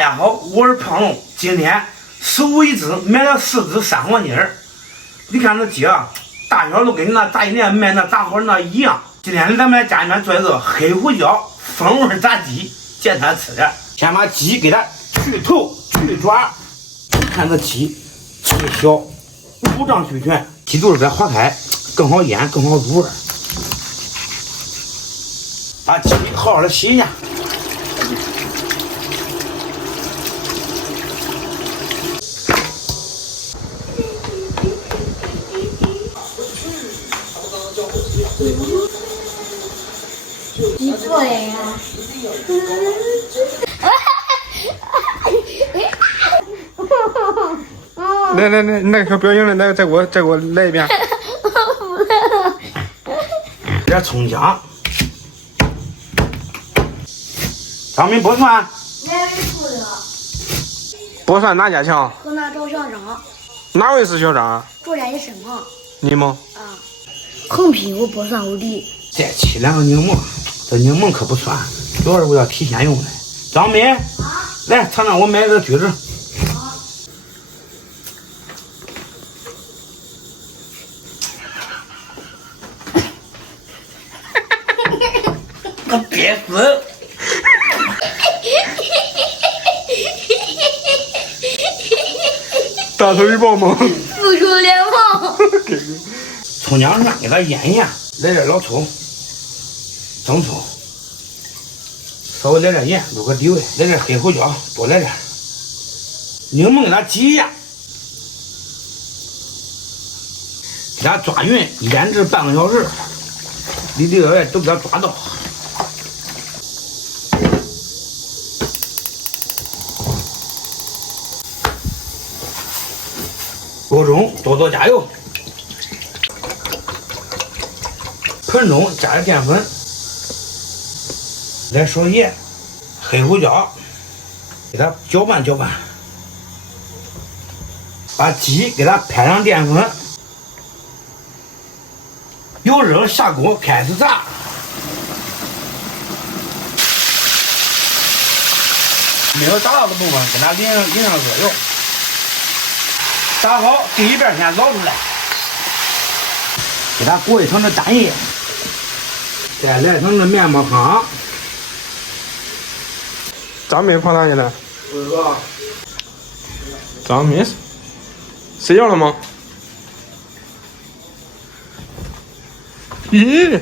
家好，我是胖龙。今天手无一只买了4只3黄金儿。你看这鸡啊，大小都跟那大金店卖那大伙那一样。今天咱们家里面做一个黑胡椒风味炸鸡，简单吃点。先把鸡给它去头去爪，看这鸡吃小，五脏俱全，鸡肚子再划开，更好腌，更好入味。把鸡好好的洗一下。你做的呀？来，那个小表情的，来，再给我来一遍。点葱姜，张明剥蒜，哪位出的？剥蒜哪家强？河南找小张，哪位是小张？住在你身旁。你吗？啊，横批我剥蒜无敌。再沏2个柠檬，这柠檬可不酸，主要是为了提鲜用的。张明，来尝尝我买的橘子。我憋死！大头鱼棒吗？复仇联盟。葱姜蒜给它腌一腌，来点老抽，生抽，稍微来点盐，入个底味，来点黑胡椒，多来点。柠檬给它挤一下，给它抓匀，腌制半个小时，里里外外都给它抓到。锅中多加油，盆中加点淀粉，来勺盐，黑胡椒，给它搅拌搅拌，把鸡给它拍上淀粉，油热下锅开始炸。没有炸到的部分，给它淋上热油。炸好，第一遍先捞出来，给它裹一层的蛋液，再来层的面膜糠。张明跑哪去了？不知道。张明睡觉了吗？咦？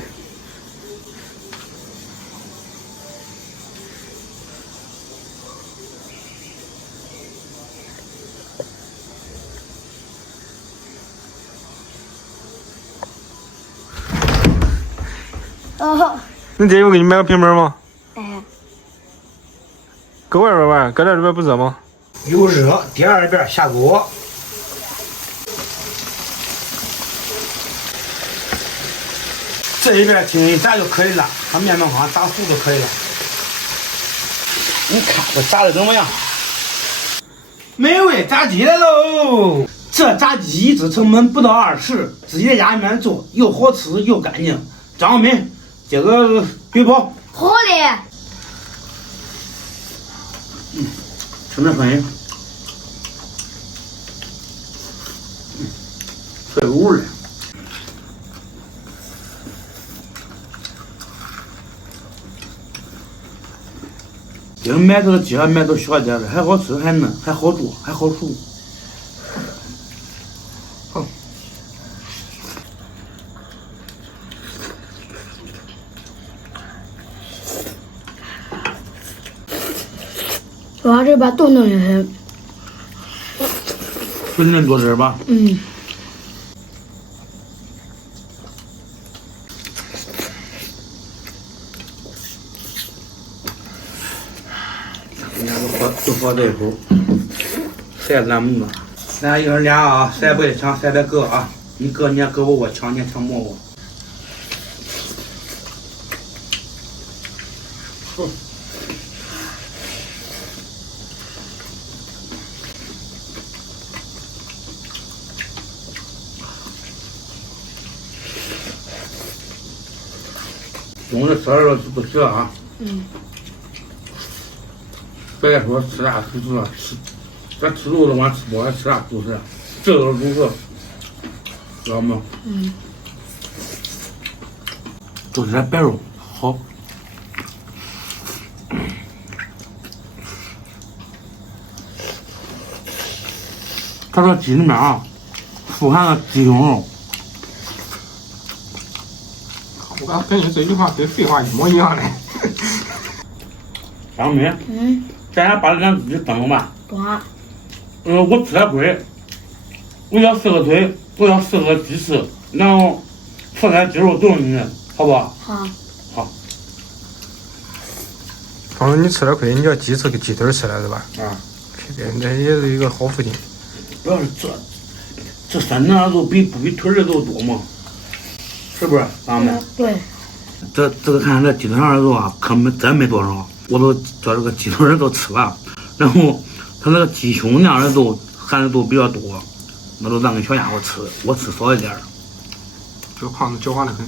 哦，你爹又给你买个平板吗？哎，搁外边玩，搁这里边不热吗？油热，第二遍下锅。这一遍轻易炸就可以了，把面膜糠炸熟就可以了。你看这炸的怎么样？美味炸鸡来喽！这炸鸡一只成本不到20，自己在家里面做，又好吃又干净。张明，这个对不？好嘞。吃点粉，脆乎的。今儿买这个鸡还买到小点的，还好吃，还嫩，还好做，还好熟。好。主要是把冻冻也很。纯嫩多汁吧？嗯。人家都喝这一口，晒咱们了。咱一人俩啊，谁也不抢，谁别割啊！你割你也割我抢，你也抢我。用的12个是不行啊。嗯。别说吃啥主食，咱吃肉的话吃不爱吃啥主食，这都是主食，知道吗？就是这白肉好。他说鸡里面啊，富含了鸡胸肉。我刚跟你这句话跟废话一模一样的。张梅，咱俩把咱自己等了吧。懂啊。我吃点龟，我要4个腿，我要4个鸡翅，然后放点鸡肉炖进去，好不好？好。好。朋友，你吃点亏，你叫鸡翅跟鸡腿吃了是吧？啊。这也是一个好父亲。主要是这3层肉不比腿的肉多吗？是不是？张梅？对。这个看这鸡腿上的肉啊，可真没多少，我都叫这个鸡腿都吃完，然后它那个鸡胸那样的肉含的都比较多，那都让给小家伙吃，我吃少一点。这个胖子狡猾的很。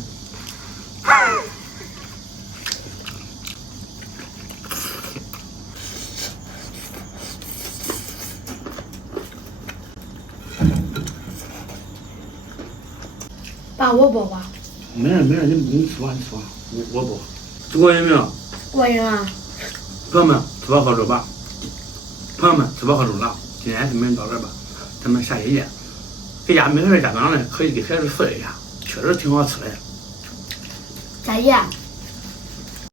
爸，我剥吧。没事，你吃吧，我剥。吃过瘾没有？过瘾啊！朋友们，吃饱喝足吧。朋友们，吃饱喝足了。今天视频到这吧，咱们下期见。给家没事的家长呢，可以给孩子试一下，确实挺好吃的。再见。